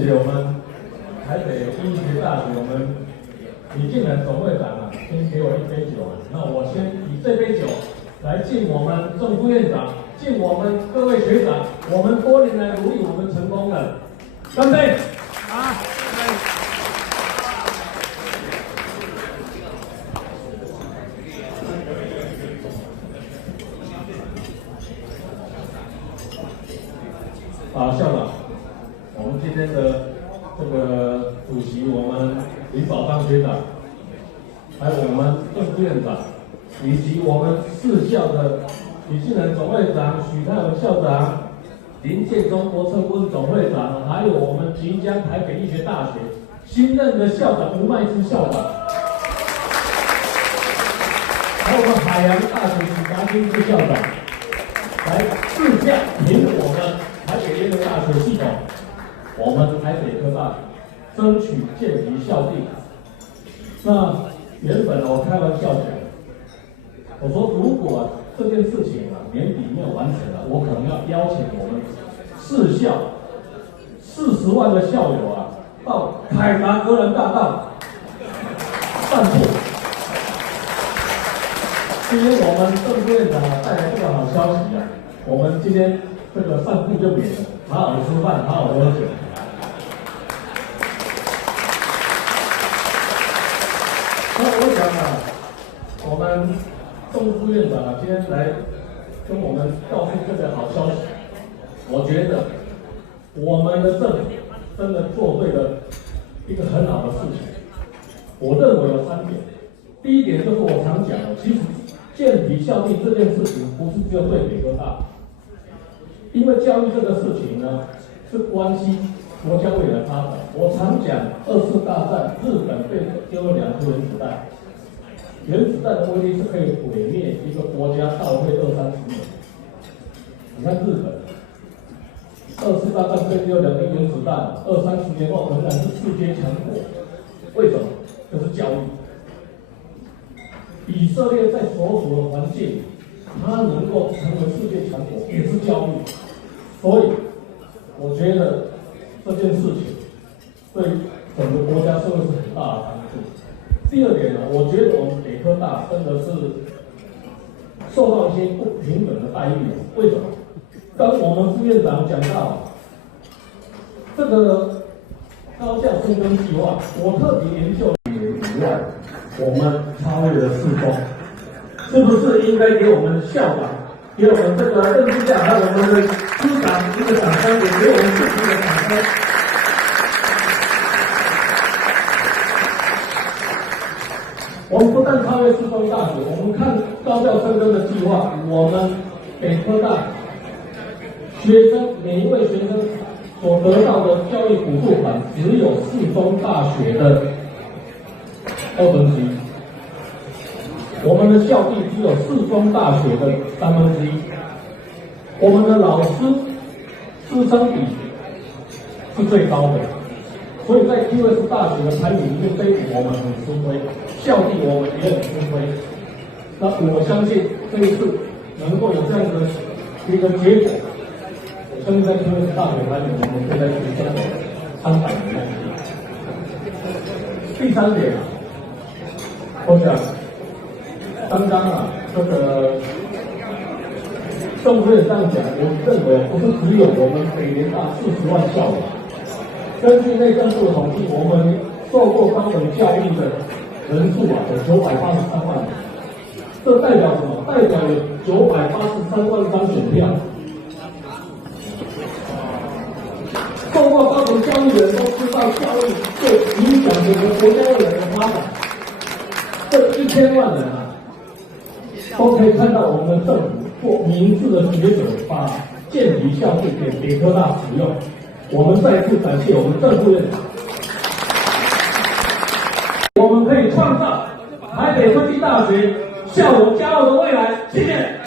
谢谢我们台北医学大学我们李敬仁总会长啊，先给我一杯酒啊，那我先以这杯酒来敬我们郑副院长，敬我们各位学长，我们多年来努力，我们成功了，干杯！啊！校长，我们今天的这个主席，我们林宝章学长，还有我们郑副院长，以及我们四校的李敬仁总会长、许泰文校长、林建中国策顾问总会长，还有我们即将台北医学大学新任的校长吴迈之校长，还有我们海洋大学许达金副校长，来自驾凭我们台北医学大学系统，我们台北科大争取建敌校地。那原本我开玩笑讲，我说如果这件事情年底没有完成了，我可能要邀请我们四校40万的校友到凯达格兰大道散步。今天我们郑副院长带来这个好消息我们今天这个散步就免了，好好吃饭，好好喝酒。那我想我们郑副院长今天来跟我们告诉这个好消息，我觉得我们的政府真的做对了一个很好的事情。我认为有3点，第一点就是我常讲的，其实建敌校地这件事情不是只有对北科大。因为教育这个事情呢，是关系国家未来发展。我常讲2次大战，日本被丢了2颗原子弹，原子弹的威力是可以毁灭一个国家倒退20-30年。你看日本，2次大战被丢2颗原子弹，20-30年后仍然是世界强国。为什么？就是教育。以色列在所处的环境，它能够成为世界强国，也是教育。所以，我觉得这件事情对整个国家社会是很大的帮助。第二点我觉得我们北科大真的是受到一些不平等的待遇为什么？刚我们副院长讲到这个高校深耕计划，我特别研究以外，我们超越了4中，是不是应该给我们校长？给我们这个郑副校长还有我们的师长一个掌声，也给我们自己的掌声。我们不但超越4中大学，我们看高校深耕的计划，我们北科大学生每一位学生所得到的教育补助款，只有4中大学的1/2。我们的校地只有4中大学的1/3，我们的老师师生比是最高的，所以在 QS 大学的排名里面，这一点我们很吃亏，校地我们也很吃亏。那我相信这一次能够有这样的一个结果，我相信在 QS 大学排名我们现在是真的300名。第3点，我想。刚刚这个郑副院长讲，我认为不是只有我们北联大40万校友。根据内政部的统计，我们受过高等教育的人数有983万人。这代表什么？代表有983万张选票。受过高等教育的人都知道，教育会影响整个国家未来的发展。这1000万人都可以看到我们的政府做明智的抉择，把建敌校地给北科大使用。我们再次感谢我们郑副院长，我们可以创造台北科技大学校友骄傲的未来。谢谢。